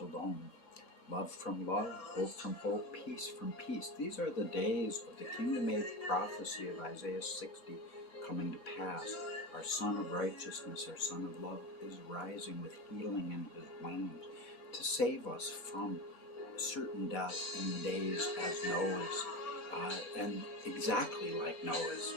shalom. Love from love, hope from hope, peace from peace. These are the days of the kingdom-age prophecy of Isaiah 60 coming to pass. Our Son of Righteousness, our Son of Love, is rising with healing in his wings to save us from certain death in the days as Noah's. And exactly like Noah's.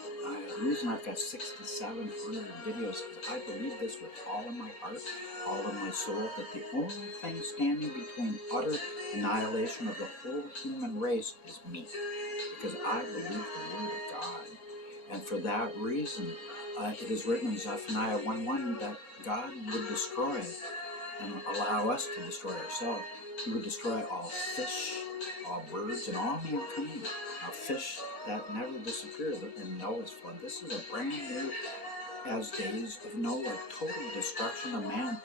The reason I've got 6,700 videos is I believe this with all of my heart, all of my soul, that the only thing standing between utter annihilation of the whole human race is me. Because I believe the Word of God. And for that reason, it is written in Zephaniah 1:1 that God would destroy and allow us to destroy ourselves. He would destroy all fish, all birds, and all mankind. Fish that never disappeared in Noah's flood. This is a brand new, as days of Noah, total destruction of man.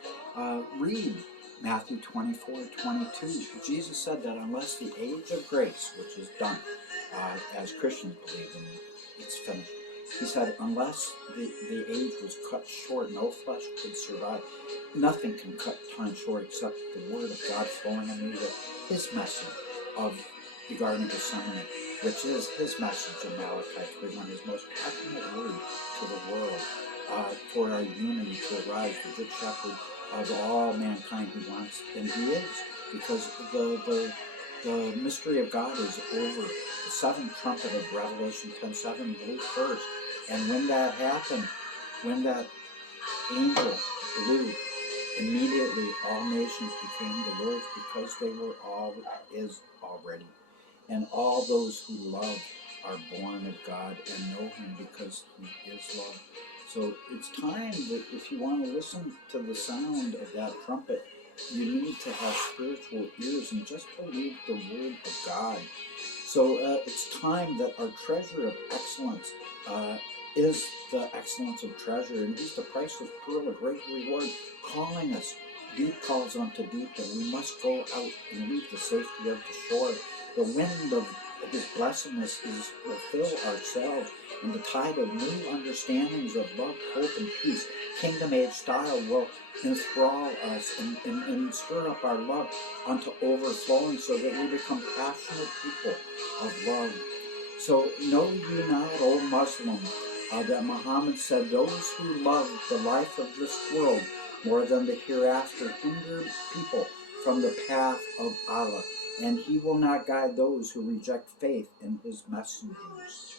Read Matthew 24:22. Jesus said that unless the age of grace, which is done, as Christians believe, and it's finished. He said, unless the age was cut short, no flesh could survive. Nothing can cut time short except the Word of God flowing in me with His message of the Garden of Gethsemane, which is His message in Malachi 3:1, His most passionate word to the world, for our unity to arise, the Good Shepherd of all mankind He wants, and He is, because the mystery of God is over. The seventh trumpet of Revelation 10:7 blew first. And when that happened, when that angel blew, immediately all nations became the Lord's, because they were all His already. And all those who love are born of God and know Him, because He is love. So it's time that if you want to listen to the sound of that trumpet, you need to have spiritual ears and just believe the Word of God. So it's time that our treasure of excellence is the excellence of treasure, and He's the priceless pearl, a great reward, calling us. Deep calls unto deep, and we must go out and leave the safety of the shore. The wind of His blessedness is fulfill ourselves, and the tide of new understandings of love, hope, and peace, kingdom-age style, will enthrall us and stir up our love unto overflowing, so that we become passionate people of love. So know ye not, O Muslim, that Muhammad said, those who love the life of this world more than the hereafter hinder people from the path of Allah, and He will not guide those who reject faith in His messengers.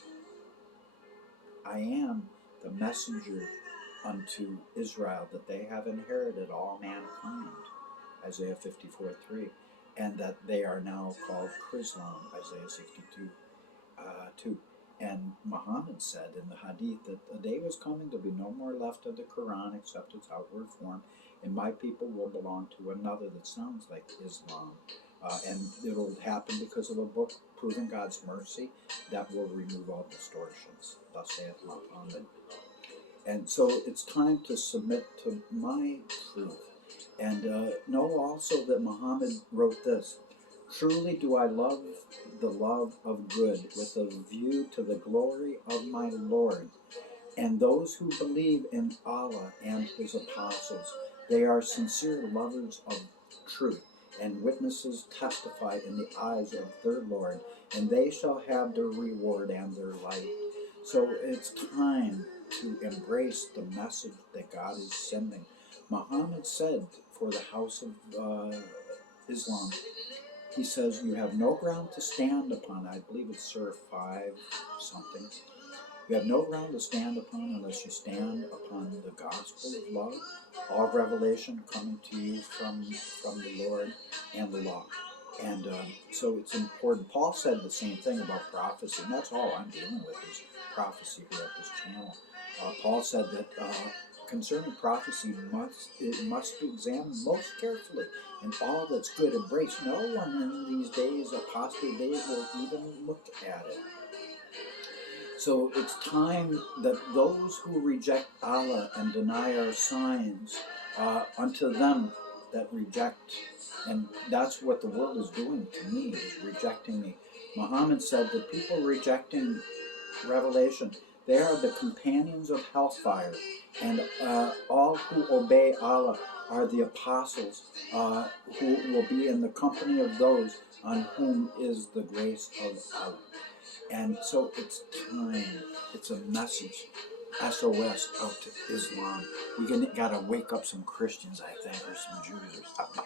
I am the messenger unto Israel, that they have inherited all mankind, Isaiah 54:3, and that they are now called Chrislam, Isaiah 62:2. And Muhammad said in the Hadith that a day was coming to be no more left of the Quran except its outward form, and my people will belong to another that sounds like Islam. And it'll happen because of a book proving God's mercy that will remove all distortions. Thus saith Muhammad. And so it's time to submit to my truth. And know also that Muhammad wrote this: truly do I love the love of good, with a view to the glory of my Lord. And those who believe in Allah and His apostles, they are sincere lovers of truth, and witnesses testify in the eyes of their Lord, and they shall have their reward and their light. So it's time to embrace the message that God is sending. Muhammad said for the house of Islam, he says, you have no ground to stand upon. I believe it's Surah 5 something. You have no ground to stand upon unless you stand upon the gospel of love, all revelation coming to you from the Lord, and the law. And so it's important. Paul said the same thing about prophecy, and that's all I'm dealing with is prophecy here at this channel. Paul said that concerning prophecy, it must be examined most carefully, and all that's good embrace. No one in these days, apostate days, will even look at it. So it's time that those who reject Allah and deny our signs, unto them that reject, and that's what the world is doing to me, is rejecting me. Muhammad said that people rejecting revelation, they are the companions of hellfire, and all who obey Allah are the apostles who will be in the company of those on whom is the grace of Allah. And so it's time. It's a message. SOS out to Islam. We gotta wake up some Christians, I think, or some Jews or something.